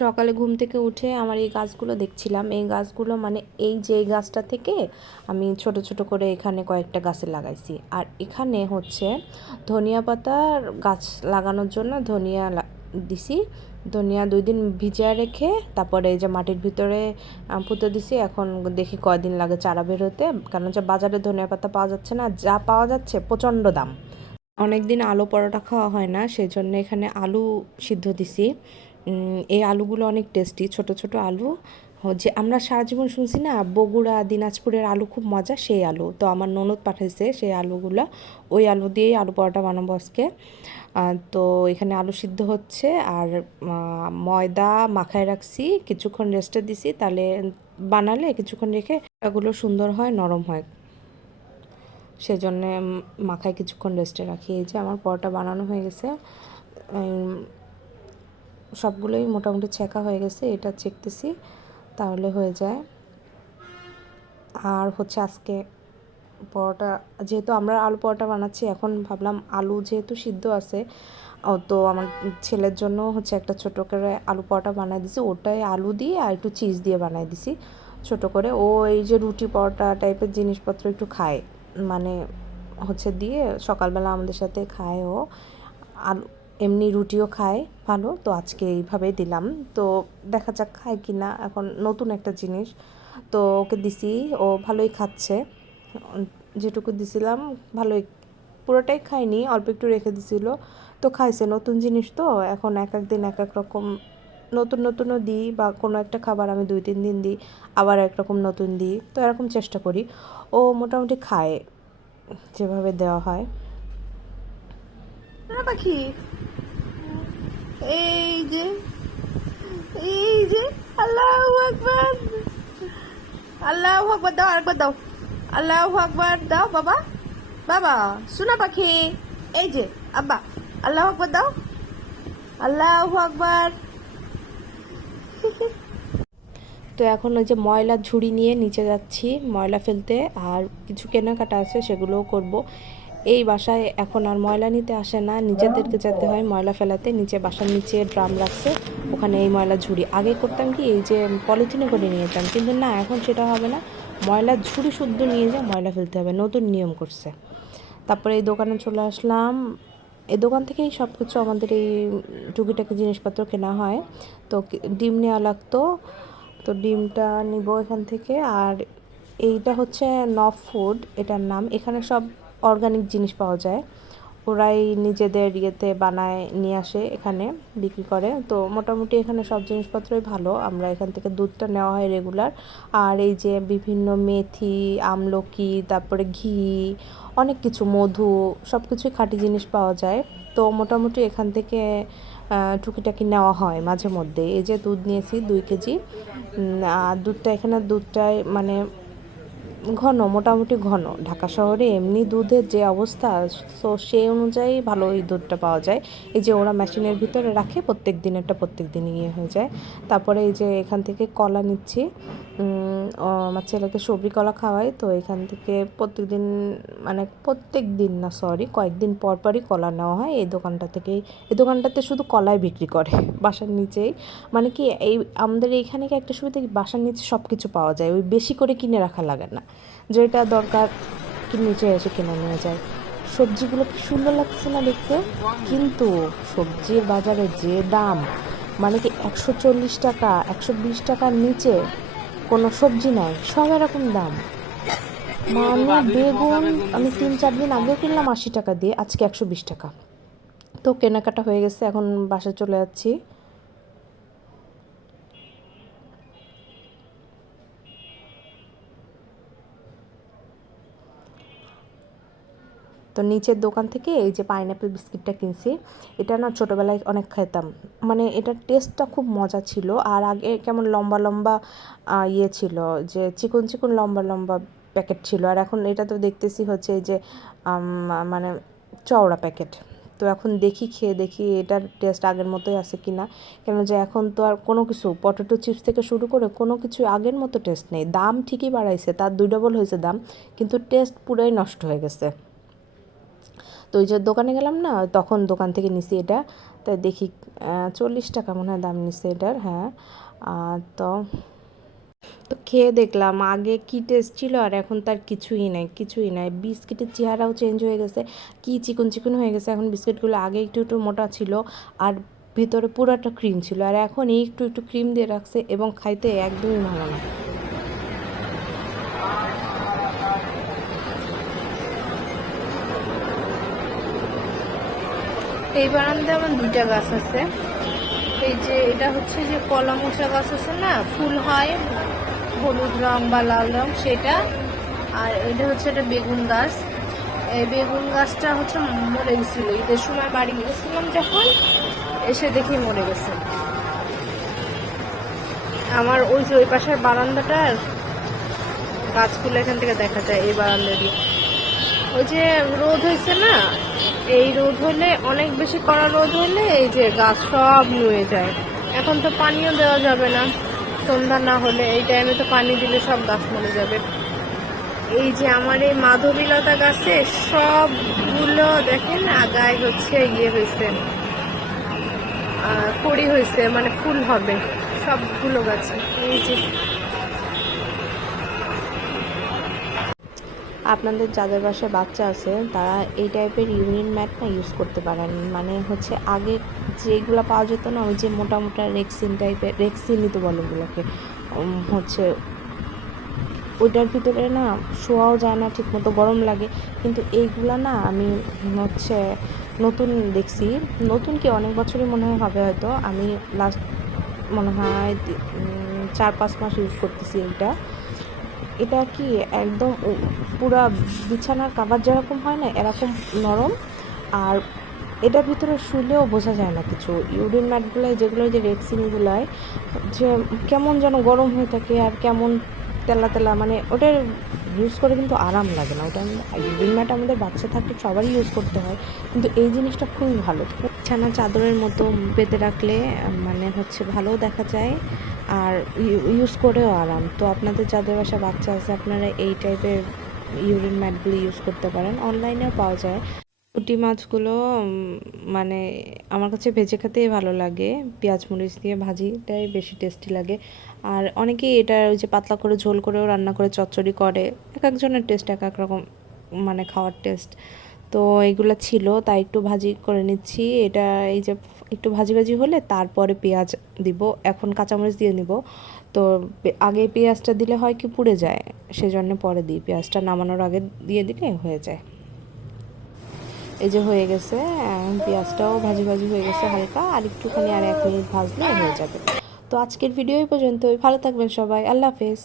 সকালে ঘুম থেকে উঠে আমার এই গাছগুলো দেখছিলাম। এই গাছগুলো মানে এই যে এই গাছটা থেকে আমি ছোট ছোট করে এখানে কয়েকটা গাছে লাগাইছি। আর এখানে হচ্ছে ধনিয়া পাতার গাছ লাগানোর জন্য ধনিয়া দিছি। ধনিয়া দুই দিন ভিজিয়ে রেখে তারপরে এই যে মাটির ভিতরে পুঁতে দিছি। এখন দেখি কয়দিন লাগে চারা বের হতে। কারণ হচ্ছে বাজারে ধনিয়া পাতা পাওয়া যাচ্ছে না, যা পাওয়া যাচ্ছে প্রচণ্ড দাম। অনেকদিন আলু পরোটা খাওয়া হয় না সেই জন্য এখানে আলু সিদ্ধ দিছি। এই আলুগুলো অনেক টেস্টি ছোট ছোট আলু। যে আমরা সারা জীবন শুনছি না, বগুড়া, দিনাজপুরের আলু খুব মজা, সেই আলু। তো আমার ননদ পাঠাইছে সেই আলুগুলো। ওই আলু দিয়েই আলু পরোটা বানাবো আজকে। তো এখানে আলু সিদ্ধ হচ্ছে আর ময়দা মাখায় রাখছি, কিছুক্ষণ রেস্টে দিছি, তাহলে বানালে কিছুক্ষণ রেখে এগুলো সুন্দর হয়, নরম হয়। সেজন্য মাখায় কিছুক্ষণ রেস্টে রাখি। এই যে আমার পরোটা বানানো হয়ে গেছে। সবগুলোই মোটামুটি ছেঁকা হয়ে গেছে, এটা চেকতেছি, তাহলে হয়ে যায়। আর হচ্ছে আজকে পরোটা, যেহেতু আমরা আলু পরোটা বানাচ্ছি, এখন ভাবলাম আলু যেহেতু সিদ্ধ আছে তো আমার ছেলের জন্য হচ্ছে একটা ছোটো করে আলু পরোটা বানাই দিছি, ওটাই আলু দিয়ে আর একটু চিজ দিয়ে বানাই দিছি। ছোট করে, ও এই যে রুটি পরোটা টাইপের জিনিসপত্র একটু খায় মানে হচ্ছে দিয়ে সকালবেলা আমাদের সাথে খায় ও। আলু এমনি রুটিও খায় ভালো, তো আজকে এইভাবেই দিলাম। তো দেখা যাক খায় কি না এখন নতুন একটা জিনিস। তো ওকে দিছি, ও ভালোই খাচ্ছে। যেটুকু দিছিলাম, ভালোই, পুরোটাই খাইনি অল্প একটু রেখে দিছিল। তো খাইছে নতুন জিনিস তো, এখন এক এক দিন এক এক রকম নতুন নতুনও দিই বা কোনো একটা খাবার আমি দুই তিন দিন দিই, আবার একরকম নতুন দিই। তো এরকম চেষ্টা করি। ও মোটামুটি খায়, যেভাবে দেওয়া হয়। না, পাখি। এই যে এই যে, আল্লাহ আকবার। আল্লাহ আকবার, দাও আরেকবার দাও। আল্লাহ আকবার, দাও বাবা। বাবা, শোনা পাখি। এই যে, আব্বা, আল্লাহ আকবার দাও। আল্লাহ আকবার। তো এখন ওই যে ময়লা ঝুড়ি নিয়ে নিচে যাচ্ছি, ময়লা ফেলতে, আর কিছু কেনাকাটা আছে সেগুলোও করব। এই বাসায় এখন আর ময়লা নিতে আসে না। নিজেদেরকে যেতে হয় ময়লা ফেলাতে। নিচে বাসার নিচে ড্রাম রাখছে। ওখানে এই ময়লা ঝুড়ি। আগে করতাম কি, এই যে পলিথিনে করে নিয়ে যেতাম। কিন্তু না, এখন সেটা হবে না। ময়লা ঝুড়ি শুদ্ধ নিয়ে যা ময়লা ফেলতে হবে। নতুন নিয়ম করছে। তারপরে এই দোকানে চলে আসলাম। এই দোকান থেকেই সব কিছু আমাদের এই টুকিটাকি জিনিসপত্র কেনা হয়। তো ডিম নেওয়া লাগতো। তো ডিমটা নিব এখান থেকে। আর এইটা হচ্ছে নফ ফুড। এটার নাম। এখানে সব অর্গানিক জিনিস পাওয়া যায়। ওরাই নিজেদের ইয়েতে বানায়, নিয়ে আসে এখানে, বিক্রি করে। তো মোটামুটি এখানে সব জিনিসপত্রই ভালো। আমরা এখান থেকে দুধটা নেওয়া হয় রেগুলার আর এই যে বিভিন্ন মেথি, আমলকি, তারপরে ঘি, অনেক কিছু, মধু সব কিছুই খাঁটি জিনিস পাওয়া যায়। তো মোটামুটি এখান থেকে টুকিটাকি নেওয়া হয় মাঝে মধ্যে। এই যে দুধ নিয়েছি দুই কেজি। আর দুধটা এখানে দুধটাই মানে ঘন, মোটামুটি ঘন। ঢাকা শহরে এমনি দুধের যে অবস্থা তো সেই অনুযায়ী ভালো এই দুধটা পাওয়া যায়। এই যে ওরা মেশিনের ভিতরে রাখে, প্রত্যেক দিনেরটা প্রত্যেক দিনই ইয়ে হয়ে যায়। তারপরে এই যে এখান থেকে কলা নিচ্ছি। আমার ছেলেকে সবজি কলা খাওয়াই, তো এখান থেকে প্রত্যেকদিন মানে প্রত্যেক দিন না সরি কয়েকদিন পর পরই কলা নেওয়া হয়। এই দোকানটা থেকেই, এই দোকানটাতে শুধু কলাই বিক্রি করে, বাসার নিচেই। মানে কি, এই আমাদের এইখানে কি একটা সুবিধা, কি বাসার নিচে সব কিছু পাওয়া যায়, ওই বেশি করে কিনে রাখা লাগে না। যেটা দরকার, কি নিচে এসে কিনে নিয়ে যায়। সবজিগুলো কি সুন্দর লাগছে না দেখতে? কিন্তু সবজির বাজারে যে দাম মানে কি একশো চল্লিশ টাকা, একশো বিশ টাকার নিচে কোনো সবজি নাই, সব এরকম দাম। মানে বেগুন, আমি তিন চার দিন আগেও কিনলাম আশি টাকা দিয়ে, আজকে একশো বিশ টাকা। তো কেনাকাটা হয়ে গেছে, এখন বাসায় চলে যাচ্ছি। তো নিচের দোকান থেকে এই যে পাইনঅ্যাপেল বিস্কিটটা কিনছি, এটা না ছোটোবেলায় অনেক খেতাম। মানে এটার টেস্টটা খুব মজা ছিল আর আগে কেমন লম্বা লম্বা ইয়ে ছিল যে চিকন চিকন লম্বা লম্বা প্যাকেট ছিল। আর এখন এটা তো দেখতেছি হচ্ছে এই যে মানে চওড়া প্যাকেট। তো এখন দেখি খেয়ে দেখি এটার টেস্ট আগের মতোই আছে কি না কেন যে এখন তো আর কোনো কিছু, পটেটো চিপস থেকে শুরু করে কোনো কিছু আগের মতো টেস্ট নেই। দাম ঠিকই বাড়াইছে, তার দুই ডবল হয়েছে দাম, কিন্তু টেস্ট পুরাই নষ্ট হয়ে গেছে। তো ওই যে দোকানে গেলাম না, তখন দোকান থেকে নিছি এটা। তো দেখি চল্লিশ টাকা মনে হয় দাম নিছে এটার হ্যাঁ। তো তো খেয়ে দেখলাম, আগে কি টেস্ট ছিল আর এখন তার কিছুই নাই কিছুই নাই। বিস্কিটের চেহারাও চেঞ্জ হয়ে গেছে, কি চিকন চিকন হয়ে গেছে, এখন বিস্কিটগুলো আগে একটু একটু মোটা ছিল আর ভিতরে পুরোটা ক্রিম ছিল। আর এখন একটু একটু ক্রিম দিয়ে রাখছে এবং খাইতে একদমই ভালো না। এই বারান্দায় আমার দুইটা গাছ আছে। এই যে এটা হচ্ছে যে কলা মশা গাছ আছে না, ফুল হয়, হলুদ রং বা লাল রং, সেটা। আর এটা হচ্ছে একটা বেগুন গাছ। এই বেগুন গাছটা হচ্ছে মরে গেছিল, ঈদের সময় বাড়ি গেছিলাম যখন, এসে দেখি মরে গেছে। আমার ওই যে ওই পাশের বারান্দাটার গাছগুলো এখান থেকে দেখা যায়, এই বারান্দা দিয়ে। ওই যে রোদ হয়েছে না এই রোদ হলে, অনেক বেশি কড়া রোদ হলে এই যে গাছ সব নুয়ে যায়। এখন তো পানিও দেওয়া যাবে না। সন্ধ্যা না হলে এই টাইমে তো পানি দিলে সব গাছ মরে যাবে। এই যে আমার এই মাধবীলতা গাছে সবগুলো দেখেন আগায় হচ্ছে ইয়ে হয়েছে। কড়ি হয়েছে মানে ফুল হবে সবগুলো গাছে। এই যে আপনাদের যাদের বাসায় বাচ্চা আছে, তারা এই টাইপের ইউরিন ম্যাট না ইউজ করতে পারেন। মানে হচ্ছে আগে যেগুলো পাওয়া যেত না, ওই যে মোটা মোটা রেক্সিন টাইপের রেক্সিনই তো বলে ওগুলোকে। হচ্ছে ওইটার ভিতরে না শোয়াও যায় না ঠিক মতো গরম লাগে। কিন্তু এইগুলা না আমি হচ্ছে নতুন দেখছি। নতুন কি অনেক বছরই মনে হয় হবে হয়তো। আমি লাস্ট মনে হয় চার পাঁচ মাস ইউজ করতেছি এইটা। এটা কি একদম পুরা বিছানার কাভার যেরকম হয় না, এরকম নরম? আর এটার ভিতরে শুলেও বোঝা যায় না কিছু। ইউরিন ম্যাটগুলোয় যেগুলো যে রেক্সিনগুলোয় যে কেমন যেন গরম হয়ে থাকে আর কেমন তেলা তেলা মানে ওটার ইউজ করে কিন্তু আরাম লাগে না। ওটা ইউরিন ম্যাট আমাদের বাচ্চা থাকলে সবারই ইউজ করতে হয়। কিন্তু এই জিনিসটা খুবই ভালো। ছানা চাদরের মতো পেতে রাখলে মানে হচ্ছে ভালো দেখা যায়। আর ইউজ করেও আরাম। তো আপনাদের যাদের বাসা বাচ্চা আছে, আপনারা এই টাইপের ইউরিন ম্যাটগুলো ইউজ করতে পারেন। অনলাইনেও পাওয়া যায়। পুঁটি মাছগুলো মানে আমার কাছে ভেজে খেতেই ভালো লাগে। পেঁয়াজ মরিচ দিয়ে ভাজিটাই বেশি টেস্টি লাগে। আর অনেকেই এটা ওই যে পাতলা করে ঝোল করেও রান্না করে চচ্চড়ি করে। এক একজনের টেস্ট এক এক রকম মানে খাওয়ার টেস্ট তো এইগুলো ছিল, তাই একটু ভাজি করে নিচ্ছি। এটা এই যে একটু ভাজি ভাজি হলে তারপরে পেঁয়াজ দিব, এখন কাঁচামরিচ দিয়ে নিব। তো আগে পেঁয়াজটা দিলে হয় কি পুড়ে যায়, সেজন্য পরে দিই। পেঁয়াজটা নামানোর আগে দিয়ে দিলে হয়ে যায়। এই যে হয়ে গেছে পেঁয়াজটাও ভাজি ভাজি হয়ে গেছে হালকা, আর একটুখানি আর এক মিনিট ভাজলে হয়ে যাবে। তো আজকের ভিডিও এই পর্যন্তই। ভালো থাকবেন সবাই। আল্লাহ হাফেজ।